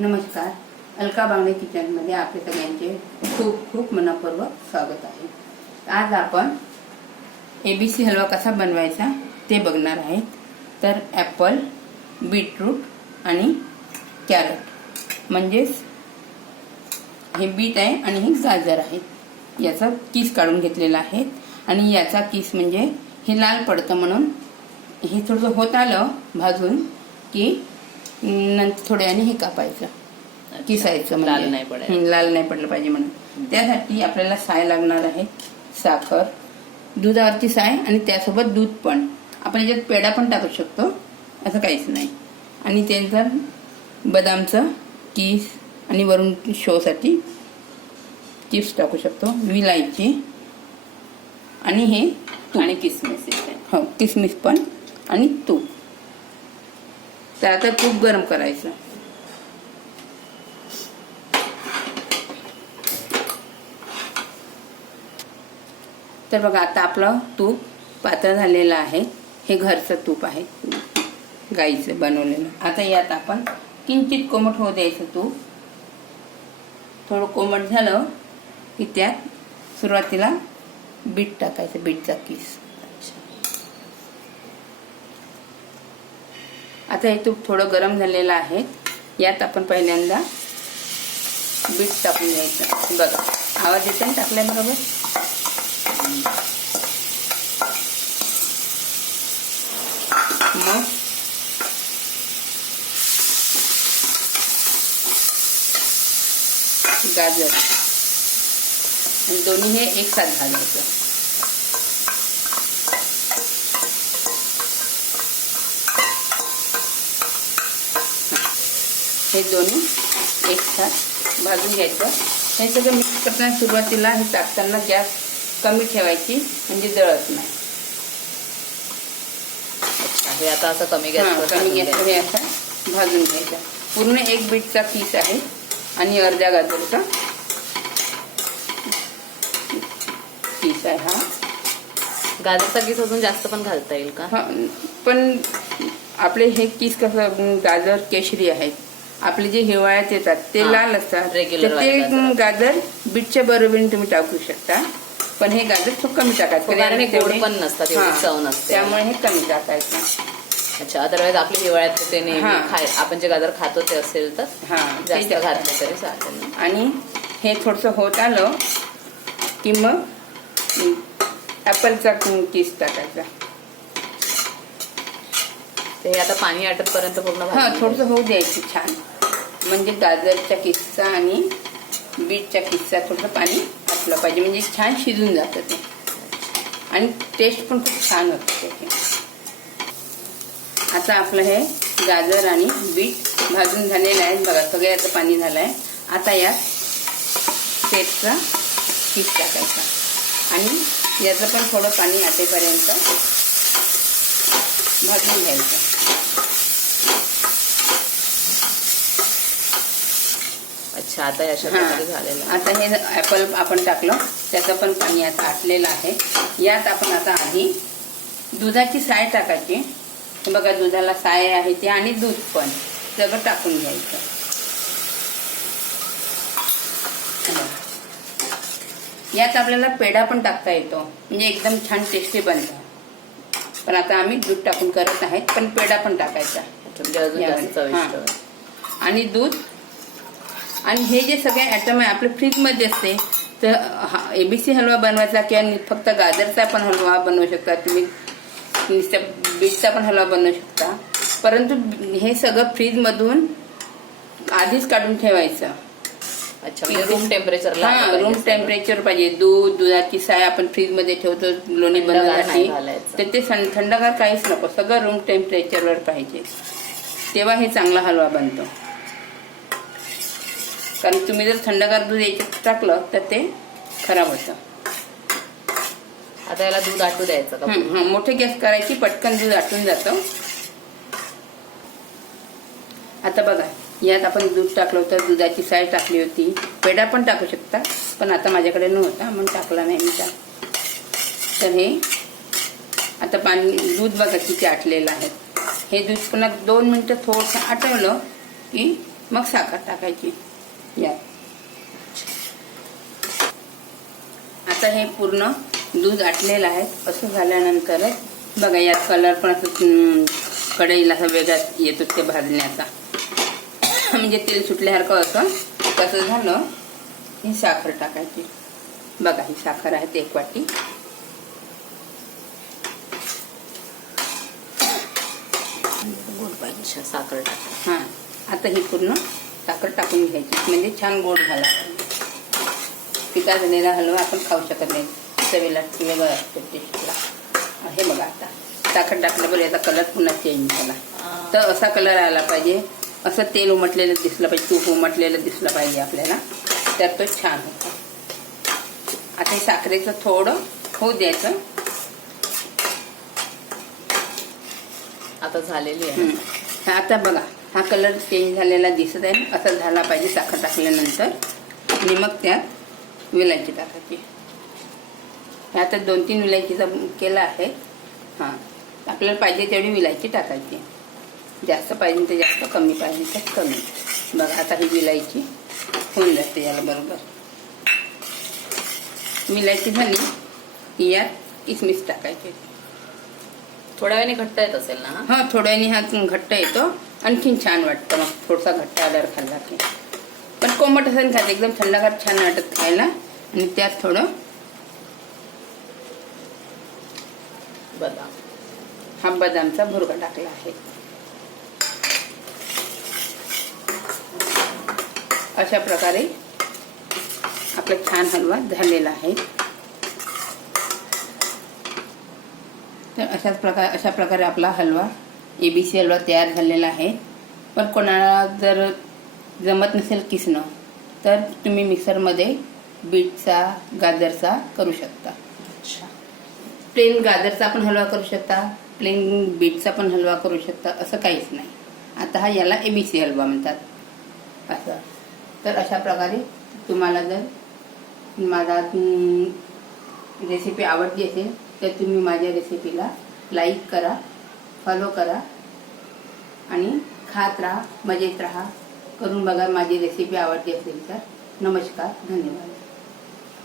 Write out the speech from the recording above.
नमस्कार. अलका बांगडे किचनमध्ये आपले सगळ्यांचे खूप खूप मनापूर्वक स्वागत आहे. आज आपण ए बी सी हलवा कसा बनवायचा ते बघणार आहेत. तर ॲपल बीटरूट आणि कॅरट. म्हणजेच हे बीट आहे आणि हे गाजर आहे. याचा किस काढून घेतलेला आहे आणि याचा किस म्हणजे हे लाल पडतं म्हणून हे थोडंसं होत आलं भाजून की नंतर थोड्याने हे कापायचं किसायचं म्हणजे. लाल नाही पडायला. हं, लाल नाही पडलं पाहिजे म्हणून त्यासाठी आपल्याला साय लागणार आहे साखर दुधावरची साय आणि त्यासोबत दूध पण आपण याच्यात पेढा पण टाकू शकतो असं काहीच नाही आणि त्यानंतर बदामचं किस आणि वरून शोसाठी चिप्स टाकू शकतो विलायची आणि हे. आणि किसमिस. हो किसमिस पण आणि तूप तर आता तूप गरम करायचं. तर बघा आता आपलं तूप पातळ झालेलं आहे. हे घरचं तूप आहे. गाईचं बनवलेलं. आता यात आपण किंचित कोमट होऊ द्यायचं तूप. थोडं कोमट झालं की त्यात सुरुवातीला बीट टाकायचं बीटचा किस. आता हे तूप थोडं गरम झालेलं आहे. यात आपण पहिल्यांदा बीट टाकून घ्यायचं. बघा आवाज येते ना टाकल्याबरोबर? मग? गाजर. आणि दोन्ही हे एक साथ घालायचं. हे दोन्ही एक साथ भाजून घ्यायचं. हे सगळं मिक्स करताना सुरुवातीला हे टाकताना गॅस कमी ठेवायची म्हणजे जळत नाही. हे आता असं कमी गॅसवर कमी गॅसवर हे. असं भाजून घ्यायचा. पूर्ण एक बीटचा पीस आहे आणि अर्ध्या गाजरचा पीस आहे हा. गाजरचा किस अजून जास्त पण घालता येईल का? पण आपले हे किस कसं गाजर केशरी आहेत. आपले जे हिवाळ्यात येतात ते लाल असतात वाले ते गाजर. बीटच्या बरोबरीने तुम्ही टाकू शकता पण हे गाजर खूप कमी टाकायचं हो, कारण गोड पण नसतात, चव नसते. त्यामुळे हे कमी टाकायचं अच्छा अदरवाईज आपल्या हिवाळ्यात ते नेहमी आपण जे गाजर खातो ते असेल तर हा जास्त. घातले तरी चालेल? आणि हे थोडंसं होत आलं की मग ॲपलचा किस टाकायचा हे आता पाणी आटतपर्यंत पूर्ण हा थोडंसं होऊ द्यायचं छान. म्हणजे गाजरच्या किस्सा आणि बीटच्या किस्सा थोडंसं पाणी असलं पाहिजे. म्हणजे छान शिजून जातं ते. आणि टेस्ट पण खूप छान होतं त्याची. आता आपलं हे गाजर आणि बीट भाजून झालेलं आहे. बघा सगळ्याचं पाणी झालं आहे. आता यात पेटचा किस टाकायचा आणि याचं पण थोडं पाणी आटेपर्यंत भाजून घ्यायचं. अच्छा आता अशा हा. प्रकारे झालेलं आहे. आता हे ऍपल आपण टाकलं त्याचं पण पाणी आता आटलेलं आहे यात आपण आता आधी दुधाची साय टाकायची हे बघा दुधाला साय आहे ते आणि दूध पण सगळं टाकून घ्यायचं हे बघा. यात आपल्याला पेढा पण टाकता येतो म्हणजे एकदम छान टेस्टी बनतं पण आता आम्ही दूध टाकून करत आहेत पण पेढा पण टाकायचा अच्छा, म्हणजे अजून यावर. जास्त चविष्ट हा. होईल. आणि दूध आणि हे जे सगळे ॲटम आहे आपल्या फ्रीजमध्ये असते. तर ए बी सी हलवा बनवायचा किंवा फक्त गाजरचा पण हलवा बनवू शकता. तुम्ही नुसत्या बीटचा पण हलवा बनवू शकता. परंतु हे सगळं फ्रीजमधून आधीच काढून ठेवायचं. अच्छा म्हणजे रूम टेम्परेचरला हा रूम टेम्परेचर पाहिजे. दूध दुधाची साय आपण फ्रीजमध्ये ठेवतो लोणी बनवण्यासाठी. तर ते थंडगार काहीच नको. सगळं रूम टेम्परेचरवर पाहिजे. तेव्हा हे चांगला हलवा बनतो. कारण तुम्ही जर थंडगार दूध याच्यात टाकलं तर ते खराब होतं. आता याला दूध आटू द्यायचं हं, मोठे गॅस करायची पटकन दूध आटून जातं. आता बघा यात आपण दूध टाकलं होतं दुधाची साय टाकली होती. पेढा पण टाकू शकता पण आता माझ्याकडे नव्हता म्हणून टाकला नाही मी तर हे आता पाणी दूध बघा किती आटलेलं आहे. हे दूध पुन्हा दोन मिनटं थोडंसं आटवलं की मग साखर टाकायची. यात आता हे पूर्ण दूध आटलेलं आहे. असं झाल्यानंतरच बघा यात कलर पण असं कढईला असं वेगळाच येतो ते भाजण्याचा. म्हणजे तेल सुटल्यासारखं असं. तसं झालं ही साखर टाकायची. बघा ही साखर आहे ते एक वाटी. गोड पाहिजे साखर टाक हां आता ही पूर्ण साखर टाकून घ्यायची. म्हणजे छान गोड झाला. पिका झालेला हलवा आपण खाऊ शकत नाही. चवीला वेगळं असतं टेस्टला. हे बघा आता. साखर टाकल्यावर याचा कलर पुन्हा चेंज झाला. तर असा कलर आला पाहिजे. असं तेल उमटलेलं दिसलं पाहिजे तूप उमटलेलं दिसलं पाहिजे आपल्याला. तर तो छान होतो. आता हे साखरेचं थोडं होऊ द्यायचं. आता झालेली आहे. हा, आता बघा. हा कलर चेंज झालेला दिसत आहे. असा झाला पाहिजे साखर टाकल्यानंतर. आणि मग त्यात विलायची टाकायची. हे आता दोन तीन विलायचीचा केला आहे हां आपल्याला पाहिजे तेवढी विलायची टाकायची. जास्त पाहिजे तर जास्त कमी पाहिजे तर कमी. बघा आता ही विलायची होऊन जाते याला बरोबर. विलायची झाली की यात किसमिस टाकायची. थोड्या वेळाने घट्ट येत असेल ना? हा? हा थोड्याने हा घट्ट येतो. आणखीन छान वाटतं मग. थोडासा घट्ट आल्यावर खाल्ला की. पण कोमट असं खाते. एकदम थंडगार छान वाटत खायला. आणि त्यात थोडं बदाम. हा बदामचा भुरगा टाकला आहे. अशा प्रकारे आपला छान हलवा झालेला आहे. तर अशाच प्रकार अशा प्रकारे आपला हलवा ए बी सी हलवा तयार झालेला आहे. पण कोणाला जर जमत नसेल किसणं तर तुम्ही मिक्सरमध्ये बीटचा गाजरचा करू शकता. अच्छा. प्लेन गाजरचा पण हलवा करू शकता प्लेन बीटचा पण हलवा करू शकता असं काहीच नाही. आता हा याला ए बी सी हलवा म्हणतात. असं. तर अशा प्रकारे तुम्हाला जर माझा रेसिपी आवडली असेल तर तुम्ही माझ्या रेसिपीला लाईक करा फॉलो करा आणि खात राहा मजेत राहा. करून बघा माझी रेसिपी आवडली असेल तर. नमस्कार धन्यवाद.